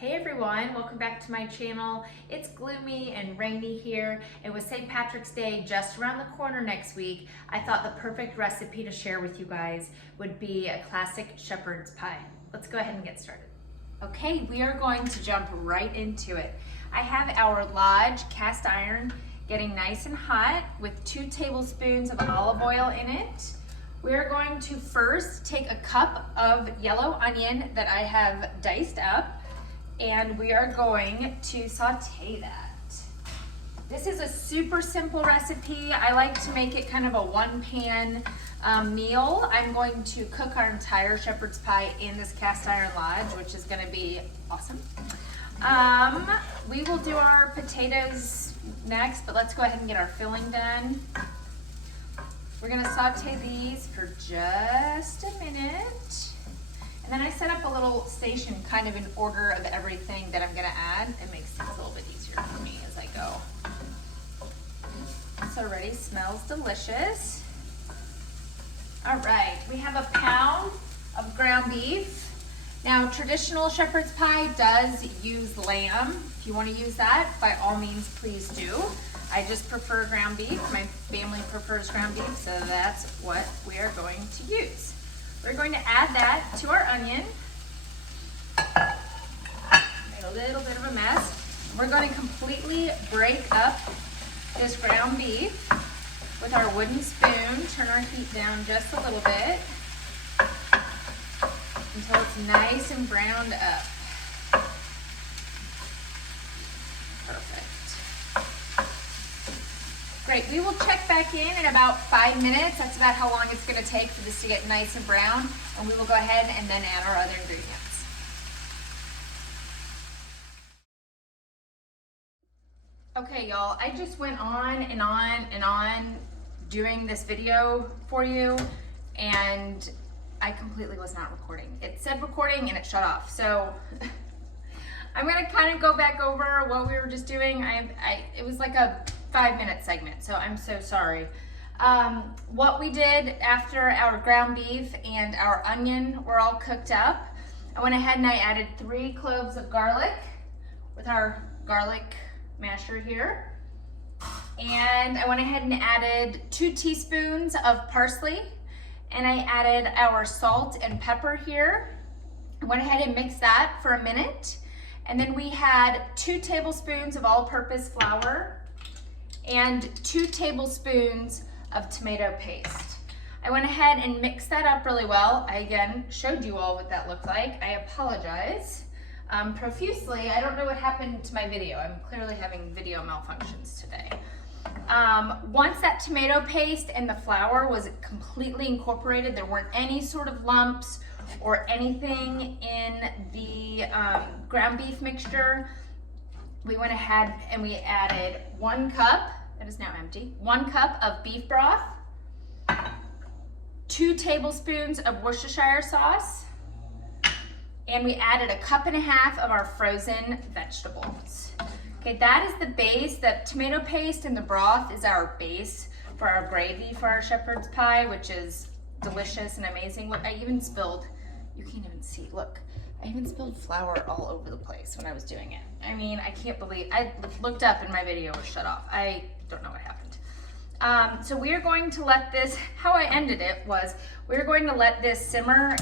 Hey everyone, welcome back to my channel. It's gloomy and rainy here, and with St. Patrick's Day just around the corner next week, I thought the perfect recipe to share with you guys would be a classic shepherd's pie. Let's go ahead and get started. Okay, we are going to jump right into it. I have our Lodge cast iron getting nice and hot with 2 tablespoons of olive oil in it. We're going to first take a cup of yellow onion that I have diced up, and we are going to saute that. This is a super simple recipe. I like to make it kind of a one-pan meal. I'm going to cook our entire shepherd's pie in this cast iron Lodge, which is gonna be awesome. We will do our potatoes next, but let's go ahead and get our filling done. We're gonna saute these for just a minute. And then I set up a little station kind of in order of everything that I'm gonna add. It makes things a little bit easier for me as I go. This already smells delicious. All right, we have a pound of ground beef. Now, traditional shepherd's pie does use lamb. If you wanna use that, by all means, please do. I just prefer ground beef. My family prefers ground beef, so that's what we are going to use. We're going to add that to our onion. Made a little bit of a mess. We're going to completely break up this ground beef with our wooden spoon. Turn our heat down just a little bit until it's nice and browned up. Perfect. Great, we will check back in about 5 minutes. That's about how long it's gonna take for this to get nice and brown. And we will go ahead and then add our other ingredients. Okay, y'all, I just went on and on and on doing this video for you, and I completely was not recording. It said recording and it shut off. So I'm gonna kind of go back over what we were just doing. It was like a 5-minute segment, so I'm so sorry. What we did after our ground beef and our onion were all cooked up, I went ahead and I added 3 cloves of garlic with our garlic masher here. And I went ahead and added 2 teaspoons of parsley, and I added our salt and pepper here. I went ahead and mixed that for a minute. And then we had 2 tablespoons of all-purpose flour and 2 tablespoons of tomato paste. I went ahead and mixed that up really well. I again showed you all what that looked like. I apologize profusely. I don't know what happened to my video. I'm clearly having video malfunctions today. Once that tomato paste and the flour was completely incorporated, there weren't any sort of lumps or anything in the ground beef mixture, we went ahead and we added 1 cup, that is now empty, 1 cup of beef broth, 2 tablespoons of Worcestershire sauce, and we added 1.5 cups of our frozen vegetables. Okay, that is the base. That tomato paste and the broth is our base for our gravy for our shepherd's pie, which is delicious and amazing. Look, I even spilled, you can't even see, look. I even spilled flour all over the place when I was doing it. I mean, I can't believe, I looked up and my video was shut off. I don't know what happened. So we are going to let this, how I ended it was, we're going to let this simmer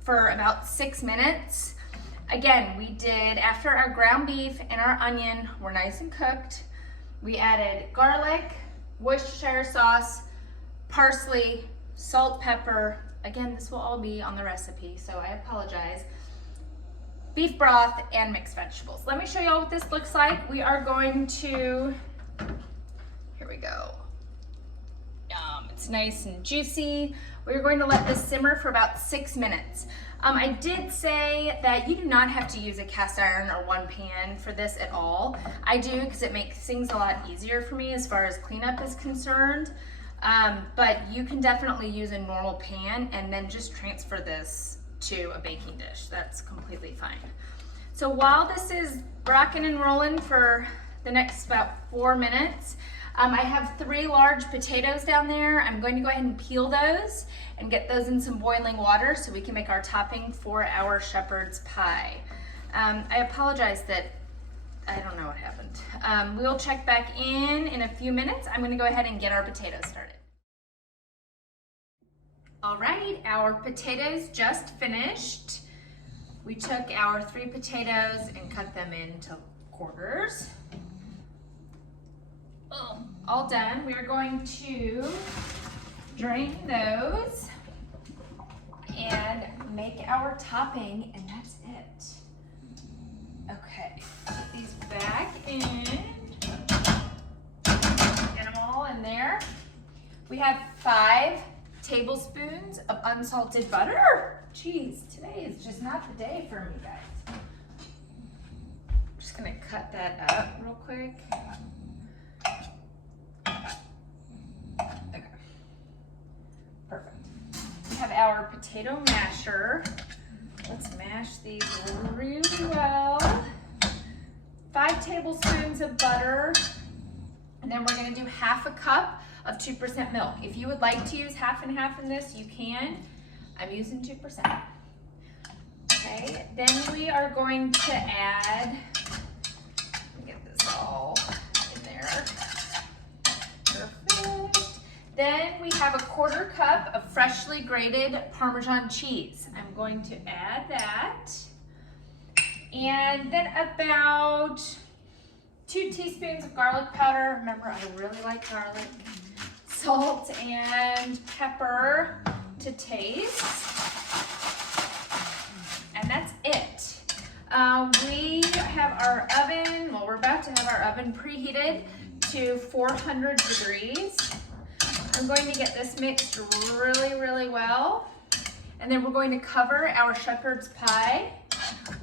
for about 6 minutes. Again, we did, after our ground beef and our onion were nice and cooked, we added garlic, Worcestershire sauce, parsley, salt, pepper. Again, this will all be on the recipe, so I apologize. Beef broth and mixed vegetables. Let me show you all what this looks like. We are going to, here we go. Yum, it's nice and juicy. We're going to let this simmer for about 6 minutes. I did say that you do not have to use a cast iron or one pan for this at all. I do, because it makes things a lot easier for me as far as cleanup is concerned. But you can definitely use a normal pan and then just transfer this to a baking dish. That's completely fine. So while this is rocking and rolling for the next about 4 minutes, I have 3 large potatoes down there. I'm going to go ahead and peel those and get those in some boiling water so we can make our topping for our shepherd's pie. I apologize that I don't know what happened. We'll check back in a few minutes. I'm gonna go ahead and get our potatoes started. All right, our potatoes just finished. We took our 3 potatoes and cut them into quarters. All done. We are going to drain those and make our topping, and that's it. Okay, put these back in. Get them all in there. We have 5 tablespoons of unsalted butter. Jeez, today is just not the day for me, guys. I'm just gonna cut that up real quick. Okay, perfect. We have our potato masher. Let's mash these really well. 5 tablespoons of butter, and then we're gonna do 1/2 cup of 2% milk. If you would like to use 1/2 and 1/2 in this, you can. I'm using 2%. Okay, then we are going to add, let me get this all in there. Perfect. Then we have a 1/4 cup of freshly grated Parmesan cheese. I'm going to add that. And then about 2 teaspoons of garlic powder. Remember, I really like garlic. Salt and pepper to taste. And that's it. We have our oven, well, we're about to have our oven preheated to 400 degrees. I'm going to get this mixed really, really well. And then we're going to cover our shepherd's pie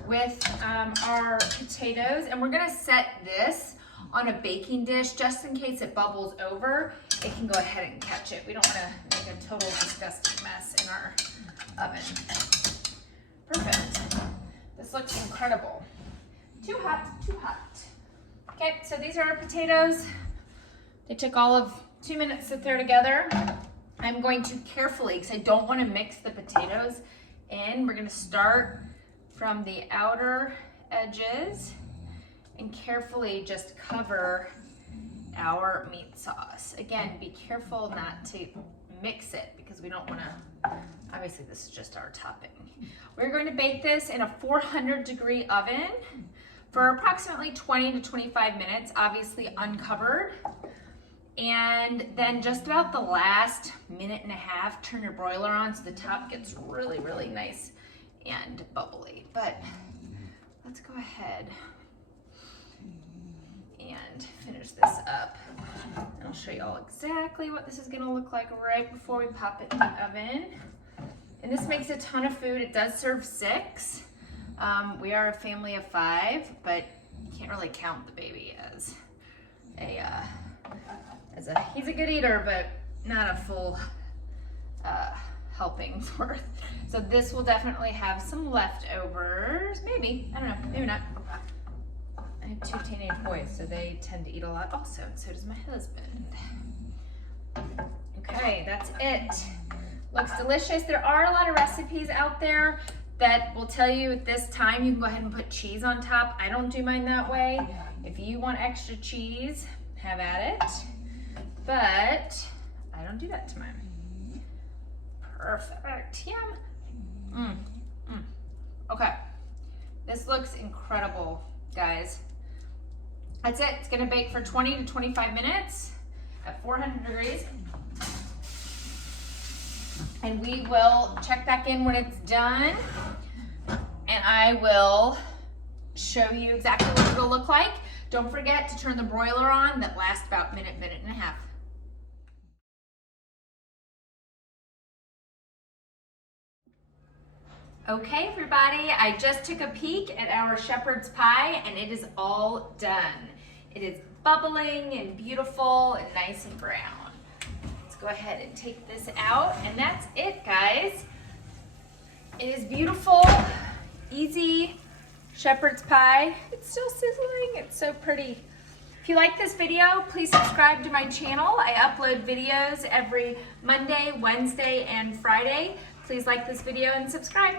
with our potatoes. And we're gonna set this on a baking dish just in case it bubbles over. It can go ahead and catch it. We don't wanna make a total disgusting mess in our oven. Perfect. This looks incredible. Too hot, too hot. Okay, so these are our potatoes. They took all of 2 minutes to throw together. I'm going to carefully, because I don't want to mix the potatoes in, we're going to start from the outer edges and carefully just cover our meat sauce. Again, be careful not to mix it because we don't want to, obviously this is just our topping. We're going to bake this in a 400 degree oven for approximately 20 to 25 minutes, obviously uncovered. And then just about the last 1.5 minutes, turn your broiler on so the top gets really, really nice and bubbly. But let's go ahead and finish this up. And I'll show you all exactly what this is gonna look like right before we pop it in the oven. And this makes a ton of food. It does serve 6. We are a family of 5, but you can't really count the baby as he's a good eater, but not a full helping's worth. So this will definitely have some leftovers. Maybe, I don't know, maybe not. I have 2 teenage boys, so they tend to eat a lot also, and so does my husband. Okay, that's it. Looks delicious. There are a lot of recipes out there that will tell you at this time you can go ahead and put cheese on top. I don't do mine that way. If you want extra cheese, have at it. But I don't do that to mine. Perfect. Yum. Okay. This looks incredible, guys. That's it. It's going to bake for 20 to 25 minutes at 400 degrees. And we will check back in when it's done. And I will show you exactly what it'll look like. Don't forget to turn the broiler on. That lasts about a minute, 1.5 minutes. Okay, everybody, I just took a peek at our shepherd's pie and it is all done. It is bubbling and beautiful and nice and brown. Let's go ahead and take this out, and that's it, guys. It is beautiful, easy shepherd's pie. It's still sizzling, it's so pretty. If you like this video, please subscribe to my channel. I upload videos every Monday, Wednesday, and Friday. Please like this video and subscribe.